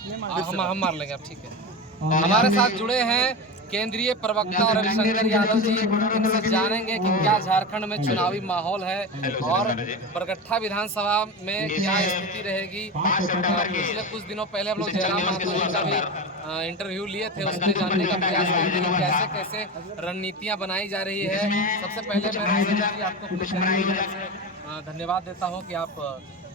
हम मार लेंगे आप, ठीक है। हमारे साथ जुड़े हैं केंद्रीय प्रवक्ता रविशंकर यादव जी। इनसे जानेंगे कि क्या झारखंड में चुनावी माहौल है और बरगट्ठा विधानसभा में क्या स्थिति रहेगी। पिछले कुछ दिनों पहले हम लोग जयराम महतो जी का भी इंटरव्यू लिए थे, उसमें जानने का प्रयास करते हैं कैसे कैसे रणनीतियाँ बनाई जा रही है। सबसे पहले मैं रविशंकर जी आपको अपने चैनल की तरफ से धन्यवाद देता हूँ कि आप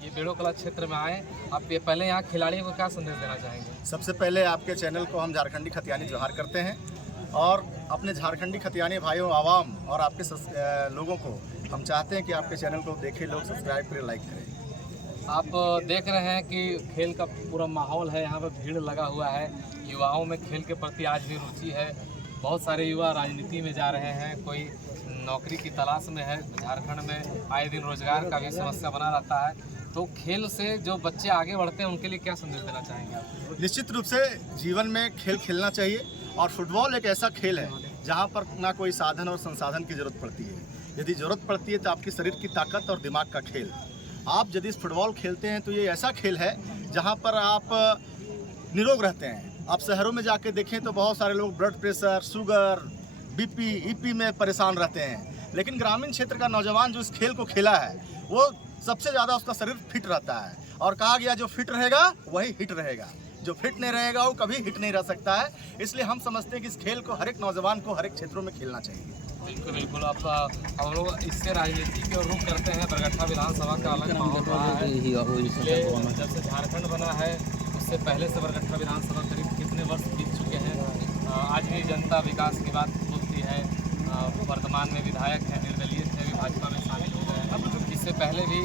ये बेड़ो कला क्षेत्र में आए। आप ये पहले यहाँ खिलाड़ियों को क्या संदेश देना चाहेंगे? सबसे पहले आपके चैनल को हम झारखंडी खतियानी जोहार करते हैं और अपने झारखंडी खतियानी भाइयों, आवाम और आपके लोगों को हम चाहते हैं कि आपके चैनल को देखें, लोग सब्सक्राइब करें, लाइक करें। आप देख रहे हैं कि खेल का पूरा माहौल है, यहाँ पर भीड़ लगा हुआ है। युवाओं में खेल के प्रति आज भी रुचि है। बहुत सारे युवा राजनीति में जा रहे हैं, कोई नौकरी की तलाश में है। झारखंड में आए दिन रोजगार का भी समस्या बना रहता है। तो खेल से जो बच्चे आगे बढ़ते हैं उनके लिए क्या संदेश देना चाहेंगे आप? निश्चित रूप से जीवन में खेल खेलना चाहिए और फुटबॉल एक ऐसा खेल है जहाँ पर ना कोई साधन और संसाधन की जरूरत पड़ती है। यदि ज़रूरत पड़ती है तो आपकी शरीर की ताकत और दिमाग का खेल। आप यदि फुटबॉल खेलते हैं तो ये ऐसा खेल है जहाँ पर आप निरोग रहते हैं। आप शहरों में जाके देखें तो बहुत सारे लोग blood pressure, sugar, BP, EP में परेशान रहते हैं, लेकिन ग्रामीण क्षेत्र का नौजवान जो इस खेल को खेला है वो सबसे ज़्यादा उसका शरीर फिट रहता है। और कहा गया जो फिट रहेगा वही हिट रहेगा, जो फिट नहीं रहेगा वो कभी हिट नहीं रह सकता है। इसलिए हम समझते हैं कि इस खेल को हर एक नौजवान को हर एक क्षेत्रों में खेलना चाहिए। बिल्कुल बिल्कुल। आप हम लोग इससे राजनीति के रुख करते हैं। बरगट्ठा विधानसभा का अलग माहौल रहा है। इसलिए जब से झारखंड बना है उससे पहले से बरगट्ठा विधानसभा करीब कितने वर्ष बीत चुके हैं। आज भी जनता विकास की बात बोलती है। वर्तमान में विधायक हैं, निर्दलीय थे, अभी भाजपा में शामिल हो गए हैं। इससे पहले भी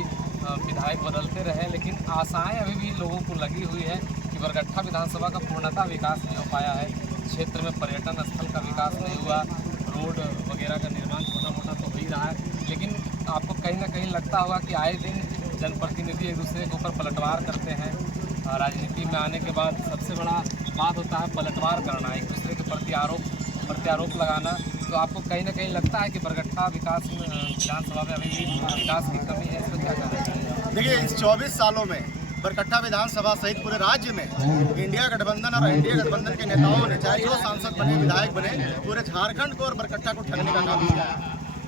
विधायक बदलते रहे, लेकिन आशाएं अभी भी लोगों को लगी हुई है कि बरगट्ठा विधानसभा का पूर्णतः विकास नहीं हो पाया है। क्षेत्र में पर्यटन स्थल का विकास नहीं हुआ, रोड वगैरह का निर्माण छोटा मोटा तो हो ही रहा है, लेकिन आपको कहीं ना कहीं लगता होगा कि आए दिन जनप्रतिनिधि एक दूसरे के ऊपर पलटवार करते हैं। राजनीति में आने के बाद सबसे बड़ा बात होता है पलटवार करना, एक दूसरे के प्रति प्रत्यारोप लगाना। तो आपको कहीं ना कहीं लगता है कि बरगट्ठा विधानसभा में अभी भी विकास की कमी है, इसमें क्या कहना? देखिए, इस 24 सालों में बरगट्ठा विधानसभा सहित पूरे राज्य में इंडिया गठबंधन और एनडीए गठबंधन के नेताओं ने, चाहे जो सांसद बने, विधायक बने, पूरे झारखंड को और बरगट्ठा को ठगने का काम किया है।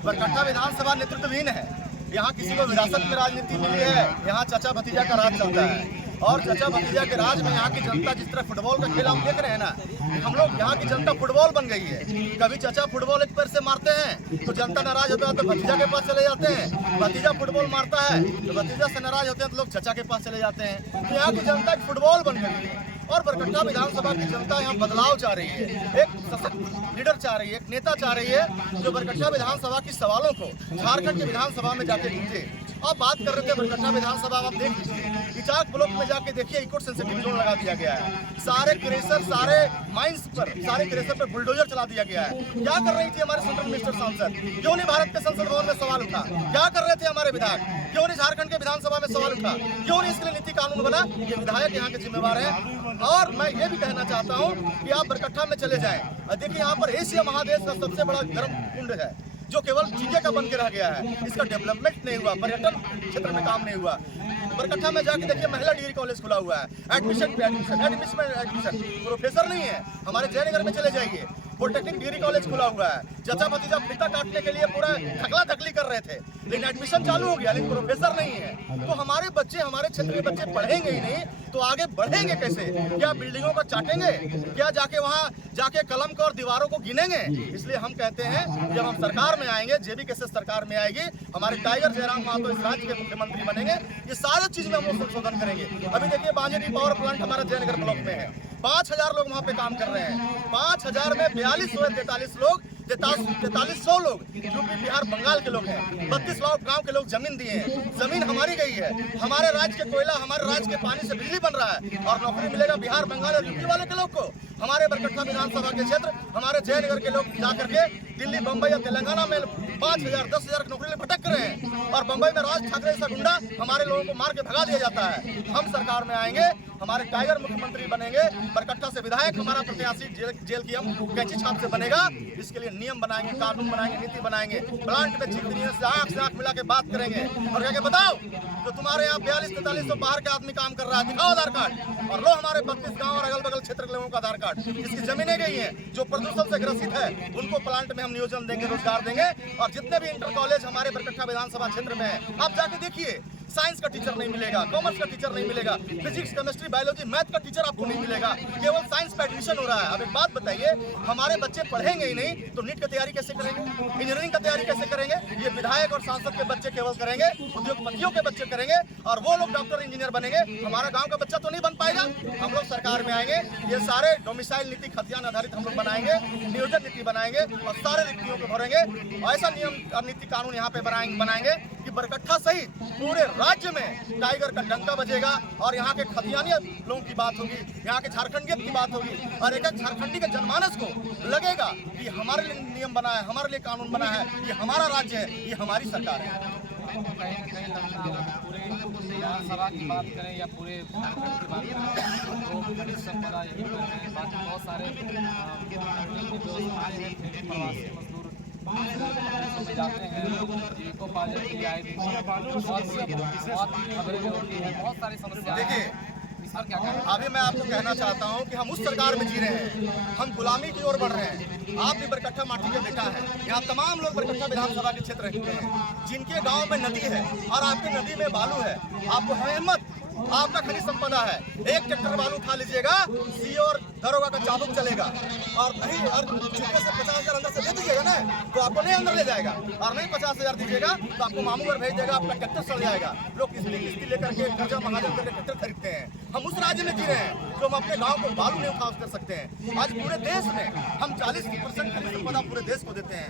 बरगट्ठा विधानसभा नेतृत्वहीन है। यहाँ किसी को विरासत में राजनीति मिली है, यहाँ चाचा भतीजा का राज चलता है। और चाचा भतीजा के राज में यहाँ की जनता, जिस तरह फुटबॉल का खेल हम देख रहे हैं ना, हम लोग यहाँ की जनता फुटबॉल बन गई है। कभी चाचा फुटबॉल एक पैर से मारते हैं तो जनता नाराज होता है तो भतीजा के पास चले जाते हैं। भतीजा फुटबॉल मारता है तो भतीजा से नाराज होते हैं तो लोग चाचा के पास चले जाते हैं। तो यहाँ की जनता फुटबॉल बन गई है और बरगट्ठा विधानसभा की जनता यहाँ बदलाव चाह रही है। एक सशक्त लीडर चाह रही है, एक नेता चाह रही है जो बरगट्ठा विधानसभा की सवालों को झारखंड की विधानसभा में जाके पूछे। आप बात कर रहे थे बरगट्ठा विधानसभा, आप देख लीजिए इचाक ब्लॉक में जाके देखिए, इको सेंसिटिव जोन लगा दिया गया है। सारे क्रेशर, सारे माइंस पर, सारे क्रेशर पर बुलडोजर चला दिया गया है। क्या कर रही थी हमारे सेंट्रल मिनिस्टर सांसद? क्यों नहीं भारत के संसद भवन में सवाल उठा? क्या कर रहे थे हमारे विधायक? क्यों नहीं झारखंड के विधानसभा में सवाल उठा? क्यों नहीं इसके लिए नीति कानून बना? ये विधायक यहाँ के जिम्मेवार है। और मैं ये भी कहना चाहता हूँ कि आप बरगट्ठा में चले जाएं और देखिए, यहाँ पर एशिया महादेश का सबसे बड़ा गर्म कुंड है जो केवल चीजे का बन के रह गया है। इसका डेवलपमेंट नहीं हुआ, पर्यटन क्षेत्र में काम नहीं हुआ। बरगट्ठा में जाके देखिए, महिला डिग्री कॉलेज खुला हुआ है, एडमिशन प्रोफेसर नहीं है। हमारे जयनगर में चले जाइए, पॉलिटेक्निक डिग्री कॉलेज खुला हुआ है। चाचा भतीजा फीता काटने के लिए पूरा थकला थकली कर रहे थे, लेकिन एडमिशन चालू हो गया, लेकिन प्रोफेसर नहीं है। तो हमारे बच्चे, हमारे क्षेत्र के बच्चे पढ़ेंगे ही नहीं तो आगे बढ़ेंगे कैसे? क्या बिल्डिंगों को चाटेंगे? क्या जाके वहाँ जाके कलम को और दीवारों को गिनेंगे? इसलिए हम कहते हैं जब हम सरकार में आएंगे, जेबी कैसे सरकार में आएगी, हमारे टाइगर जयराम महतो इस राज्य के मुख्यमंत्री बनेंगे, ये सारी चीज में हम लोग संशोधन करेंगे। अभी देखिए, बांजेडी पावर प्लांट हमारा जयनगर ब्लॉक में है, 5000 लोग वहाँ पे काम कर रहे हैं। 5000 में 4343 लोग, 4300 लोग यूपी, बिहार, बंगाल के लोग हैं। 32 लाख गांव के लोग जमीन दिए हैं। जमीन हमारी गई है, हमारे राज्य के कोयला, हमारे राज्य के पानी से बिजली बन रहा है और नौकरी मिलेगा बिहार, बंगाल और यूपी वाले के लोग को। हमारे बरकट्ठा विधानसभा के क्षेत्र हमारे जयनगर के लोग जाकर के दिल्ली, बम्बई या तेलंगाना में 5,000 10,000 नौकरी में भटक रहे हैं और बम्बई में राज ठाकरे जैसा गुंडा हमारे लोगों को मार के भगा दिया जाता है। हम सरकार में आएंगे, हमारे टाइगर मुख्यमंत्री बनेंगे, बरकट्ठा से विधायक हमारा प्रत्याशी जेल की हम कैंची छाप से बनेगा। इसके लिए नियम बनाएंगे, कानून बनाएंगे, नीति बनाएंगे, प्लांट में चीफ इंजीनियर से आंख मिला के बात करेंगे और कह के बताओ जो तुम्हारे यहाँ 42-43 बाहर के आदमी काम कर रहा है, दिखाओ आधार कार्ड और लो हमारे 32 गांव और अगल बगल क्षेत्र के लोगों का आधार कार्ड, जिसकी जमीनें गई हैं, जो प्रदूषण से ग्रसित है, उनको प्लांट में हम नियोजन देंगे, रोजगार देंगे। और जितने भी इंटर कॉलेज हमारे बरकट्ठा विधानसभा क्षेत्र में है, आप जाके देखिए, साइंस का टीचर नहीं मिलेगा, कॉमर्स का टीचर नहीं मिलेगा, फिजिक्स, केमिस्ट्री, बायोलॉजी, मैथ का टीचर आपको नहीं मिलेगा, केवल साइंस पे एडमिशन हो रहा है। अब एक बात बताइए, हमारे बच्चे पढ़ेंगे ही नहीं तो नीट की तैयारी कैसे करेंगे, इंजीनियरिंग का तैयारी कैसे करेंगे? ये विधायक और सांसद के बच्चे केवल करेंगे, उद्योगपतियों के बच्चे करेंगे और वो लोग डॉक्टर इंजीनियर बनेंगे। हमारा गाँव का बच्चा तो नहीं बन पाएगा। हम लोग सरकार में आएंगे, ये सारे डोमिसाइल नीति खतियान आधारित हम लोग बनाएंगे, नियोजन नीति बनाएंगे और सारे रिक्तियों को भरेंगे। ऐसा नियम और नीति कानून यहाँ पे बनाएंगे कि बरकट्ठा सहित पूरे राज्य में टाइगर का डंका बजेगा और यहाँ के खतियानिया लोगों की बात होगी, यहाँ के झारखंडियत की बात होगी और एक झारखंडी के जनमानस को लगेगा कि हमारे लिए नियम बना है, हमारे लिए कानून बना है, ये हमारा राज्य है, ये हमारी सरकार है। कहीं ना कहीं लगता है पूरे विधानसभा की बात करें या पूरे झारखंड की बात करें तो खनिज संपदा यही पर है। बाकी बहुत सारे जो आए हैं प्रवासी मजदूर में जाते हैं, जीविकोपार्जन के लिए आए दिन बहुत खबरें जो होती है, बहुत सारी समस्याएं। देखिए, इस पर क्या कहें? अभी मैं आपको कहना चाहता हूं कि हम उस सरकार में जी रहे हैं, हम गुलामी की ओर बढ़ रहे हैं। आप भी बरकट्ठा माटी के बेटा है, यहाँ तमाम लोग बरकट्ठा विधानसभा के क्षेत्र रहते हैं, जिनके गांव में नदी है और आपकी नदी में बालू है, आपको है हिम्मत, आपका खनिज संपदा है, एक ट्रैक्टर बालू उठा लीजिएगा, सीओ और दरोगा का चाबुक चलेगा और नहीं और चुपके से 50,000 अंदर से दे दीजिएगा ना तो आपको नहीं अंदर ले जाएगा और नहीं 50,000 दीजिएगा तो आपको मामू घर भेज देगा, आपका ट्रैक्टर सड़ जाएगा। लोग किस्ती लेकर के कर्जा महाजन करके ट्रैक्टर खरीदते हैं। हम उस राज्य में जी रहे हैं जो हम अपने गाँव को बालू नहीं उठा कर सकते हैं। आज पूरे देश में हम 40% खनिज संपदा पूरे देश को देते हैं।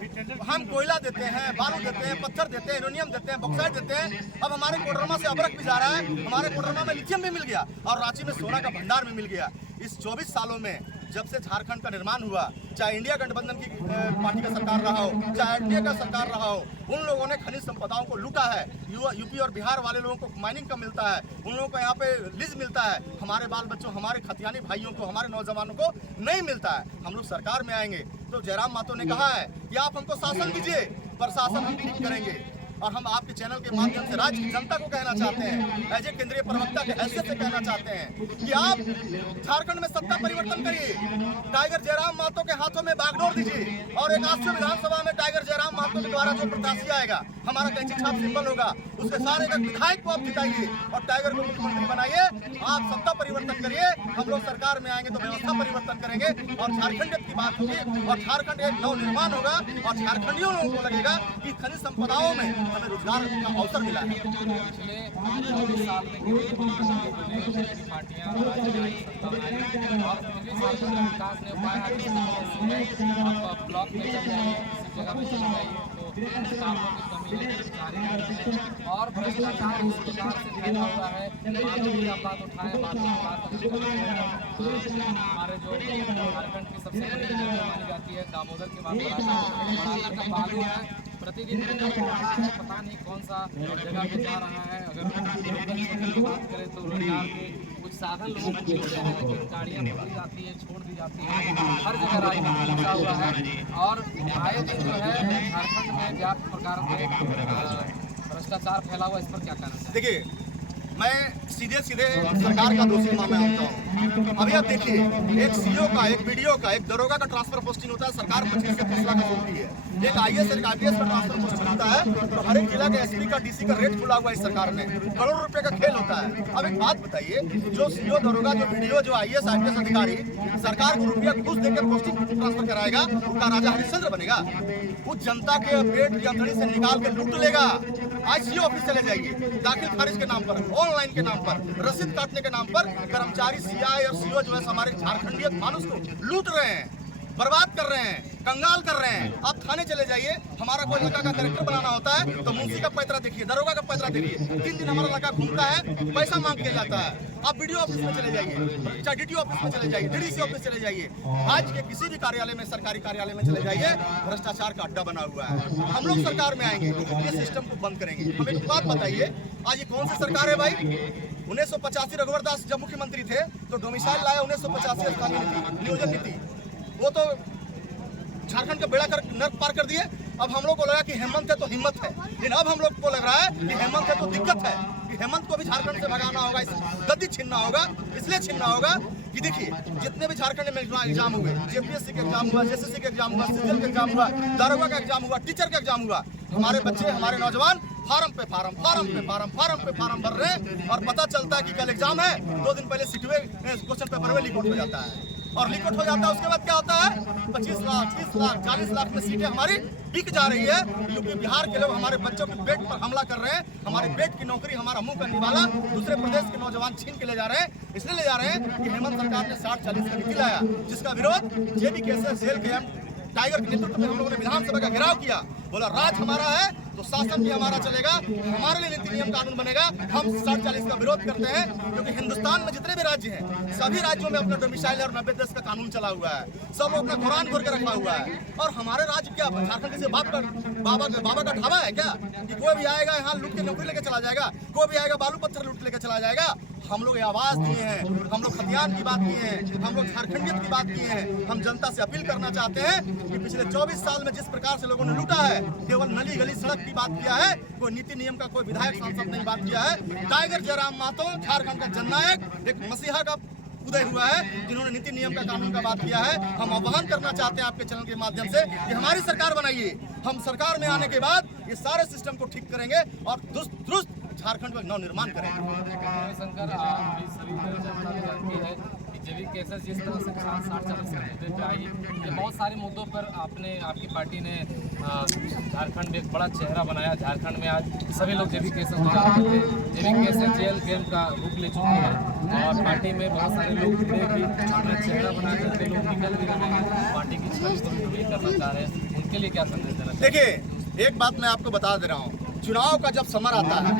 हम कोयला देते हैं, बालू देते हैं, पत्थर देते हैं, यूरेनियम देते हैं, बॉक्साइट देते हैं। अब हमारे कोडरमा से अबरक भी जा रहा है, हमारे कोडरमा में लिथियम भी मिल गया और रांची में सोना का भंडार भी मिल गया। इस 24 सालों में जब से झारखंड का निर्माण हुआ, चाहे इंडिया गठबंधन की पार्टी का सरकार रहा हो, चाहे एनडीए का सरकार रहा हो, उन लोगों ने खनिज संपदाओं को लूटा है। यूपी और बिहार वाले लोगों को माइनिंग का मिलता है, उन लोगों को यहाँ पे लीज मिलता है, हमारे बाल बच्चों, हमारे खतियानी भाइयों को, हमारे नौजवानों को नहीं मिलता है। हम लोग सरकार में आएंगे तो जयराम मातो ने कहा है कि आप हमको शासन दीजिए, प्रशासन हम ठीक करेंगे। और हम आपके चैनल के माध्यम से राज्य की जनता को कहना चाहते हैं, एज ए केंद्रीय प्रवक्ता के हैसियत से कहना चाहते हैं कि आप झारखंड में सत्ता परिवर्तन करिए, टाइगर जयराम महतो के हाथों में बागडोर दीजिए और एक 800 विधानसभा में टाइगर जयराम महतो के द्वारा जो प्रत्याशी आएगा, हमारा कैंची छाप सिंबल होगा, उसके सारे विधायक को आप जिताइए और टाइगर को मुख्यमंत्री बनाइए। आप सत्ता परिवर्तन करिए, हम लोग सरकार में आएंगे तो व्यवस्था परिवर्तन करेंगे और झारखंड की बात होगी और झारखंड एक नव निर्माण होगा और झारखंडियों लोगों को लगेगा कि खनिज संपदाओं में हमें रोजगार का अवसर मिला है। पिछले 24 साल में पार्टियां राज्य में आई, सत्ता में आई और पिछले साल में विकास ने उपाय आप ब्लॉक में चल जाइए, किसी जगह में चल जाइए तो किताबों की कमी है, सरकारी है और भ्रष्टाचार इस प्रकार से फैला हुआ है। बातों की आप बात उठाएं, बातों की बात हमारे जो झारखंड की सबसे बड़ी जगह मानी जाती है दामोदर की बात का बालू है, प्रतिदिन पता नहीं कौन सा जगह पे जा रहा है। अगर की बात करें तो रोजगार के कुछ साधन लोगों को मिलते हैं, लेकिन गाड़ियाँ पकड़ी जाती है, छोड़ दी जाती है, हर जगह राजनीति लगा हुआ है और आए दिन जो है झारखंड में व्यापक प्रकार के भ्रष्टाचार फैला हुआ। इस पर क्या कहना चाहिए? देखिए, मैं सीधे सरकार का दोषी मानता हूँ। अभी आप देखिए, एक सीओ का, एक बीडीओ का, एक दरोगा का ट्रांसफर पोस्टिंग होता है, सरकार 25 से 30 लाख होती है। एक आईएएस और आईपीएस का ट्रांसफर पोस्टिंग होता है तो हर एक जिला के एसपी का, डीसी का रेट खुला हुआ है इस सरकार में, करोड़ों रुपए का खेल होता है। अब एक बात बताइए, जो सीओ, दरोगा, जो बीडीओ, जो आईएएस आईपीएस अधिकारी सरकार को रुपया घूस देकर पोस्टिंग ट्रांसफर कराएगा, उसका राजा हरिश्चंद्र बनेगा? वो जनता के पेट यंत्रणी से निकाल के लूट लेगा। आज सीओ ऑफिस चले जाइए, दाखिल खारिज के नाम पर, ऑनलाइन के नाम पर, रसीद काटने के नाम पर कर्मचारी सीआई और सीओ जो है हमारे झारखंडियत मानुष को लूट रहे हैं। बर्बाद कर रहे हैं, कंगाल कर रहे हैं। आप थाने चले जाइए, हमारा कोई लड़का का कैरेक्टर बनाना होता है तो मुंशी का पैतरा देखिए, दरोगा का पैतरा देखिए, 3 दिन हमारा लड़का घूमता है, पैसा मांग के जाता है। आप बीडीओ ऑफिस में चले जाइए, चाहे डीटीओ ऑफिस में चले जाइए, डीडीसी ऑफिस चले जाइए, आज के किसी भी कार्यालय में, सरकारी कार्यालय में चले जाइए, भ्रष्टाचार का अड्डा बना हुआ है। हम लोग सरकार में आएंगे, ये सिस्टम को बंद करेंगे। हमें एक बात बताइए, आज ये कौन सी सरकार है भाई? 1985 रघुवर दास जब मुख्यमंत्री थे तो डोमिसाइल लाया 1985 स्थानीय नीति, नियोजन नीति, वो तो झारखंड का बेड़ा कर नर्क पार कर दिए। अब हम लोग को लगा कि हेमंत है तो हिम्मत है, लेकिन अब हम लोग को लग रहा है कि हेमंत है तो दिक्कत है, कि हेमंत को भी झारखंड से भगाना होगा, इस गद्दी छीनना होगा। इसलिए छीनना होगा कि देखिए, जितने भी झारखंड में एग्जाम हुए, जेपीएससी का एग्जाम हुआ, जेएसएससी का एग्जाम हुआ, सीजीएल का एग्जाम हुआ, दारोगा का एग्जाम हुआ, टीचर का एग्जाम हुआ, हमारे बच्चे, हमारे नौजवान फार्म पे फार्म भर रहे हैं और पता चलता है कि कल एग्जाम है, 2 दिन पहले सीटवे क्वेश्चन पेपर में लीक आउट हो जाता है। और लीक आउट हो जाता है, उसके बाद क्या होता है? 25 लाख, 30 लाख, 40 लाख में सीटें हमारी बिक जा रही है। यूपी बिहार के लोग हमारे बच्चों के पेट पर हमला कर रहे हैं, हमारे पेट की नौकरी, हमारा मुंह करने वाला दूसरे प्रदेश के नौजवान छीन के ले जा रहे हैं। इसलिए ले जा रहे हैं कि हेमंत सरकार ने 60-40 का नीति लाया, जिसका विरोध जेबी केसर, जेल के टाइगर के नेतृत्व में हम लोगों ने विधानसभा का घेराव किया। बोला राज हमारा है तो शासन भी हमारा चलेगा, हमारे लिए नीति नियम कानून बनेगा। हम 60-40 का विरोध करते हैं क्योंकि हिंदुस्तान में जितने भी राज्य हैं, सभी राज्यों में अपना डोमिसाइल और 90 का कानून चला हुआ है, सब लोग अपना कुरान खोल के रखा हुआ है। और हमारे राज्य क्या झारखंड से बाबा का ढाबा है क्या कि कोई भी आएगा यहाँ लूट के नौकरी लेके चला जाएगा, कोई भी आएगा बालू पत्थर लूट लेके चला जाएगा? हम लोग आवाज दिए हैं, हम लोग खतियान की बात किए हैं, हम लोग झारखंडियत की बात किए हैं। हम जनता से अपील करना चाहते हैं कि पिछले 24 साल में जिस प्रकार से लोगों ने लूटा है, केवल नली गली सड़क की बात किया है, कोई नीति नियम का कोई विधायक सांसद नहीं बात किया है। टाइगर जयराम महतो झारखंड का जननायक, एक मसीहा का उदय हुआ है, जिन्होंने नीति नियम का कानून का बात किया है। हम आह्वान करना चाहते हैं आपके चैनल के माध्यम से कि हमारी सरकार बनाइए। हम सरकार में आने के बाद ये सारे सिस्टम को ठीक करेंगे और दुरुस्त झारखंड में नव निर्माण करेंगे। शंकर, आप भी सभी जनता जानती है कि जेबी केसर जिस तरह से 60-40 के मुद्दे पे आई, ये बहुत सारे मुद्दों पर आपकी पार्टी ने झारखंड में एक बड़ा चेहरा बनाया। झारखंड में आज सभी लोग जेबी केसर को जानते थे। जेबी केसर जेल गेम का रूप ले चुकी है और पार्टी में बहुत सारे लोग भी अपना चेहरा बना करके लोग निकल भी रहे हैं, पार्टी की छवि को भी करना चाह रहे हैं। उनके लिए क्या संदेश देना? देखिए, एक बात मैं आपको बता दे रहा हूँ, चुनाव का जब समर आता है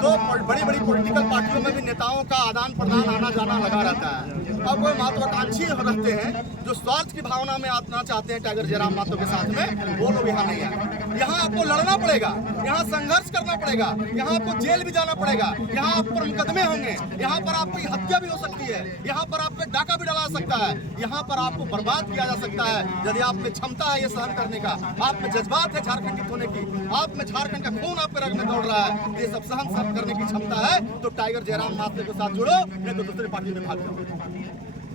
तो बड़ी बड़ी पॉलिटिकल पार्टियों में भी नेताओं का आदान प्रदान, आना जाना लगा रहता है। अब कोई महत्वाकांक्षी रहते हैं जो स्वार्थ की भावना में आना चाहते हैं टाइगर जयराम महतो के साथ में, वो लोग यहाँ नहीं आए। यहाँ आपको लड़ना पड़ेगा, यहाँ संघर्ष करना पड़ेगा, यहाँ आपको जेल भी जाना पड़ेगा, यहाँ आप पर मुकदमे होंगे, यहाँ पर आपकी हत्या भी हो सकती है, यहाँ पर आप पे डाका भी डला सकता है, यहाँ पर आपको बर्बाद किया जा सकता है। यदि आप में क्षमता है ये सहन करने का, आप में जज्बात है झारखंडित होने की, आप में झारखंड का खून आपके रग में दौड़ रहा है, ये सब सहन करने की क्षमता है, तो टाइगर जयराम महतो के साथ जुड़ो, नहीं तो दूसरी पार्टी में भाग जाओ।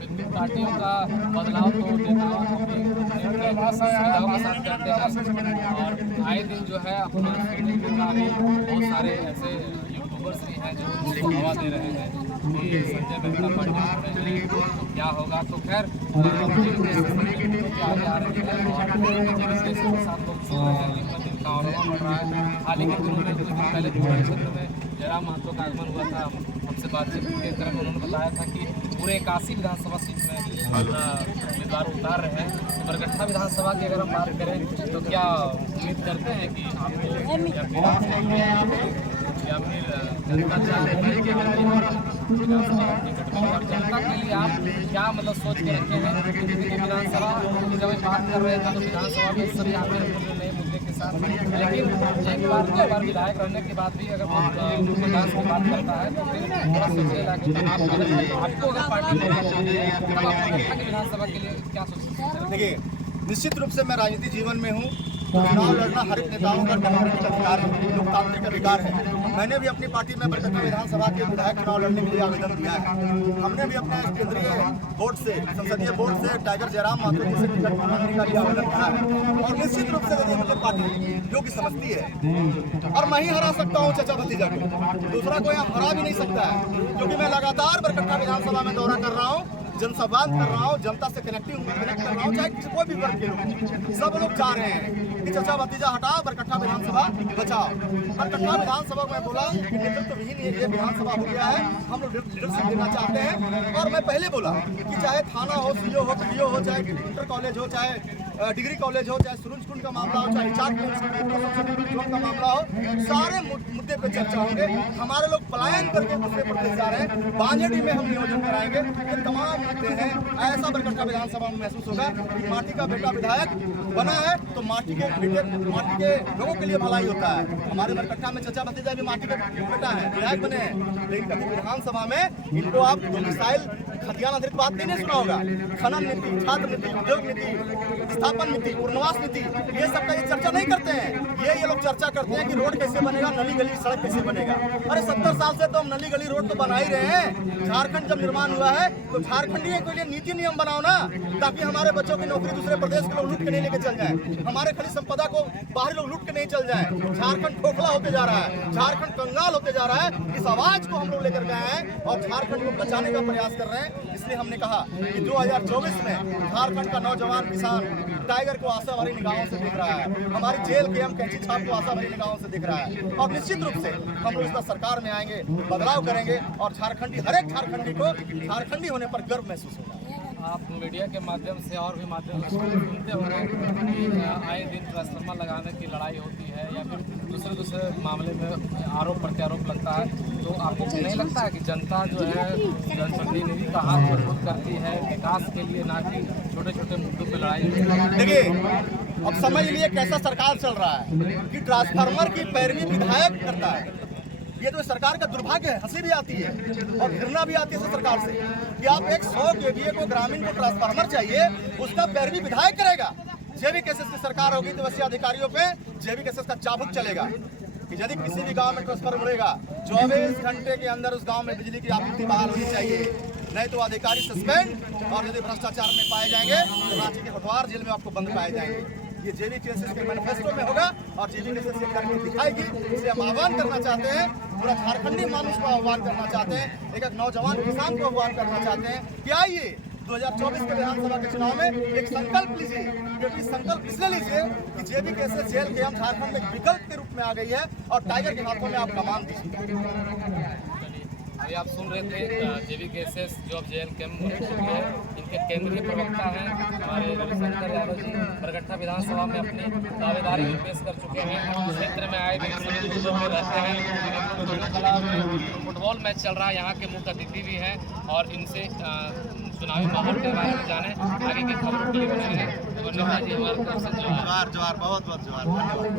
पार्टियों का बदलाव तो नेताओं अपनी सुविधाओं के साथ करते हैं और आए दिन जो है अपना बहुत सारे ऐसे यूट्यूबर्स भी हैं जो उसको हवा दे रहे हैं कि संजय मेहता पार्टी तो क्या होगा। तो खैर आगे आ रहे हैं और के साथ लोग सुन रहे हैं, दिन का बढ़ रहा है। हाल ही के दिनों में कुछ दिन पहले पूरे क्षेत्र में जयराम महतो का आगमन हुआ था। हमसे बातचीत के क्रम उन्होंने बताया था कि पूरे 81 विधानसभा सीट में उम्मीदवार उतार रहे हैं। तो बरगट्ठा विधानसभा की अगर हम बात करें तो क्या उम्मीद करते हैं कि या फिर जनता चाहते हैं कि विधानसभा टिकट में, और जनता के लिए आप क्या मतलब सोच के रखे हैं? क्योंकि विधानसभा की जब बात कर रहे थे तो विधानसभा में सभी आते हैं नए मुद्दे के साथ, लेकिन एक बार 2 बार विधायक रहने के बाद भी अगर विकास की बात करता है तो फिर थोड़ा सोचेगा कि आपको अगर पार्टी तो आप विधानसभा के लिए क्या सोचते हैं? देखिए, निश्चित रूप से मैं राजनीतिक जीवन में हूँ, चुनाव लड़ना हर एक नेताओं का डेमोक्रेटिक अधिकार है, लोकतांत्रिक अधिकार है। मैंने भी अपनी पार्टी में बरगट्ठा विधानसभा के विधायक चुनाव लड़ने के लिए आवेदन दिया है। हमने भी अपने केंद्रीय बोर्ड से, संसदीय बोर्ड से टाइगर जयराम महतो जी से टिकट मांगने का लिए आवेदन किया है और निश्चित रूप से यदि मुझे पार्टी जो कि समझती है और मैं ही हरा सकता हूँ चाचा भतीजा को, दूसरा कोई आप हरा भी नहीं सकता है, क्योंकि मैं लगातार बरगट्ठा विधानसभा में दौरा कर रहा हूँ। जनसंवाद कर रहा हूँ, जनता से कनेक्ट कर रहा हूँ, चाहे कोई भी वर्ग के लोग, सब लोग चाह रहे हैं कि चचा भतीजा हटाओ, बरकट्ठा विधानसभा बचाओ। बरकट्ठा विधानसभा में बोला नेतृत्वहीन ये विधानसभा हो गया है, हम लोग लीडरशिप देना चाहते हैं। और मैं पहले बोला कि चाहे थाना हो, सीओ हो, पीओ हो, चाहे इंटर कॉलेज हो, चाहे डिग्री कॉलेज हो, चाहे सुरुज कुंड का मामला हो, चाहे का मामला हो, सारे मुद्दे पे चर्चा होंगे। हमारे लोग पलायन करके दूसरे प्रदेश जा रहे हैं, बांजड़ी में हम नियोजन कराएंगे। ये तमाम मुद्दे हैं। ऐसा बरकट्ठा विधानसभा में महसूस होगा कि माटी का बेटा विधायक बना है तो माटी के लोगों के लिए भलाई होता है। हमारे बरकट्ठा में चचा भतीजा भी माटी के बेटा है, विधायक बने हैं, लेकिन कभी विधानसभा में इनको आप डोमिसाइल खतियान आधारित बात नहीं सुना होगा। खनन नीति, छात्र नीति, उद्योग नीति, स्थापन नीति, पुनर्वास नीति, ये सब का ये चर्चा नहीं करते हैं। ये लोग चर्चा करते हैं कि रोड कैसे बनेगा, नली गली सड़क कैसे बनेगा। अरे 70 साल से तो हम नली गली रोड तो बना ही रहे हैं। झारखंड जब निर्माण हुआ है तो झारखंडियों के लिए नीति नियम बनाओ ना, ताकि हमारे बच्चों की नौकरी दूसरे प्रदेश के लोग लूट के नहीं लेके चल जाए, हमारे खनिज संपदा को बाहरी लोग लूट के नहीं चल जाए। झारखंड खोखला होते जा रहा है, झारखंड कंगाल होते जा रहा है। इस आवाज को हम लोग लेकर गए हैं और झारखंड को बचाने का प्रयास कर रहे हैं। इसलिए हमने कहा कि 2024 में झारखंड का नौजवान किसान टाइगर को आशा भरी निगाहों से देख रहा है, हमारी जेल के हम कैंची छाप को आशा भरी निगाहों से देख रहा है। और निश्चित रूप से हम लोग इस बार सरकार में आएंगे, बदलाव करेंगे और झारखंडी, हर एक झारखंडी को झारखंडी होने पर गर्व महसूस होगा। आप मीडिया के माध्यम से और भी माध्यम से सुनते होंगे कि आए दिन ट्रांसफार्मर लगाने की लड़ाई होती है या फिर दूसरे मामले में आरोप प्रत्यारोप लगता है, तो आपको नहीं लगता है कि जनता जो है जनप्रतिनिधि का हाथ मजबूत करती है विकास के लिए, ना कि छोटे छोटे मुद्दों पर लड़ाई? देखिए, अब समझ लिए कैसा सरकार चल रहा है कि ट्रांसफार्मर की पैरवी विधायक करता है। ये तो सरकार का दुर्भाग्य है, हंसी भी आती है और घृणा भी आती है सरकार से कि आप एक 100 केवीए को ग्रामीण को ट्रांसफार्मर चाहिए, उसका पैरवी विधायक करेगा। जैविक एसएस की सरकार होगी तो वैसे अधिकारियों पे जैविक एसएस का चाबुक चलेगा कि यदि किसी भी गांव में ट्रांसफार्मर उड़ेगा 24 घंटे के अंदर उस गांव में बिजली की आपूर्ति बहाल होनी चाहिए, नहीं तो अधिकारी सस्पेंड और यदि भ्रष्टाचार में पाए जाएंगे तो रांची के होटवार जेल में आपको बंद पाए जाएंगे। ये जेवी केसेस के मैनिफेस्टो में होगा और जेवी केसेस ये करके दिखाएगी। इसलिए हम आह्वान करना चाहते हैं, पूरा झारखंडी मानुष को आह्वान करना चाहते हैं, एक नौजवान किसान को आह्वान करना चाहते हैं कि आइए 2024 के विधानसभा के चुनाव में एक संकल्प लीजिए, क्योंकि संकल्प इसलिए लीजिए कि जेवी केसेस जेल के हम झारखंड में विकल्प के रूप में आ गई है और टाइगर के हाथों में आप कमान दीजिए। अभी आप सुन रहे थे जेवी केसेस जो अब जेल कैंप बन चुके हैं, इनके केंद्रीय प्रवक्ता हैं हमारे रविशंकर यादव जी, बरकट्ठा विधानसभा में अपनी दावेदारी पेश कर चुके हैं। क्षेत्र में आए दिन सभी मुद्दों में रहते हैं। फुटबॉल मैच चल रहा है, यहाँ के मुख्य अतिथि भी हैं और इनसे चुनावी माहौल के बारे में जाने, आगे की खबरों के लिए बने हैं। तो जी हमारे तरफ से जोहार, बहुत बहुत जोहार, धन्यवाद।